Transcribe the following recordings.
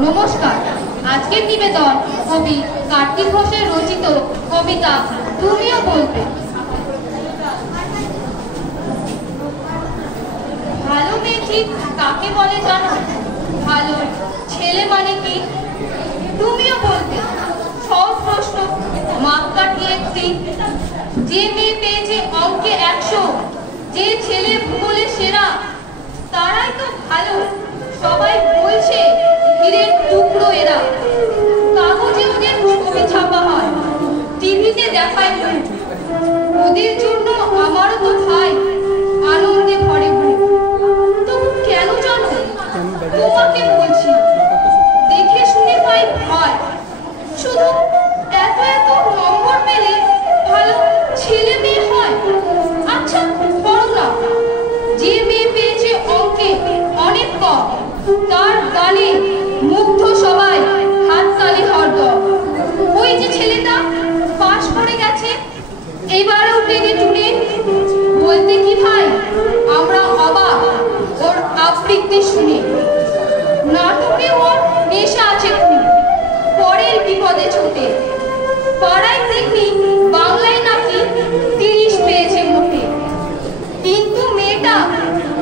নমস্কার। আজকের নিবেদন কবি কার্তিক ঘোষের রচিত কবিতা তুমিও বলবে। ভালো মেয়ে ঠিক কাকে বলে জানো? ভালো ছেলে মানে কি? তুমিও বলবে। সহজ প্রশ্ন, মাপ কাটিয়ে একটি। যে মেয়ে পেয়েছে অঙ্কে 100, যে ছেলে ভূগোলে সেরা, তারাই তো ভালো। সবাই বলছে হীরের টুকরো এরা। কাগজে ওদের ছবি ছাপা হয়, টিভিতে দেখায় মুখ। ওদের জন্য আমারও তো ভাই আনন্দে ভরে মুখ। তো কেন জানো? তোমাকে বলছি, দেখে শুনে পাই ভয়। শুধু এত এত নম্বর পেলে ভালো ছেলে মেয়ে হয়? আচ্ছা ধরো না, যে মেয়ে পেয়েছে অঙ্কে অনেক কম, তার গানে মুগ্ধ সবাই, হাততালি হরদম। ওই যে ছেলেটা পাশ করে গেছে, এবারেও টেনে টুনে। বলতে কি ভাই, আমরা অবাক ওর আবৃত্তি শুনে। নাটকে ওর নেশা আছে খুব, পরের বিপদে ছোটে। পাড়ায় দেখি বাংলায় নাকি 30 পেয়েছে মোটে। কিন্তু মেয়েটা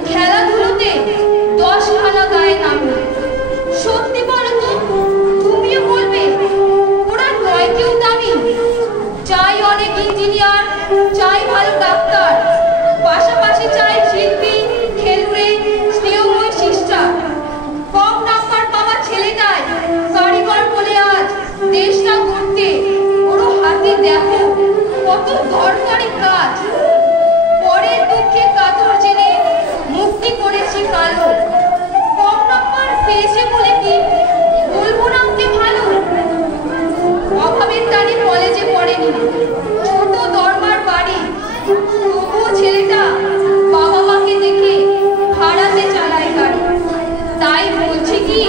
খেলাধুলোতে 10 খানা গায়ে নামে। সত্যি বলো তো, তুমিও বলবে ওরা নয় কেউ দামি? চাই অনেক ইঞ্জিনিয়ার, চাই ভালো ডাক্তার, পাশাপাশি চাই শিল্পী, খেলুড়ে, স্নেহময় সিস্টার। কম নাম্বার পাওয়া ছেলেটাই কারিগর বলে আজ দেশটা গড়তে। ওর হাতে দেখো কত দরকারি কাজ। পরের দুঃখে কাতর জেনে মুক্তি করেছি কালো। কম নাম্বার পেয়েছে বলে কি বলবো না ওকে ভালো? অভাবের টানে কলেজে পড়েনি, ছোট দরমার বাড়ি, তবুও ছেলেটা বাবা মাকে দেখে ভাড়াতে চালায় গাড়ি। তাই বলছি কি,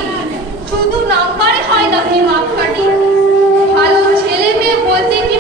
শুধু নাম্বারে হয় নাকি মাপকাঠি? ভালো ছেলে মেয়ে বলতে কি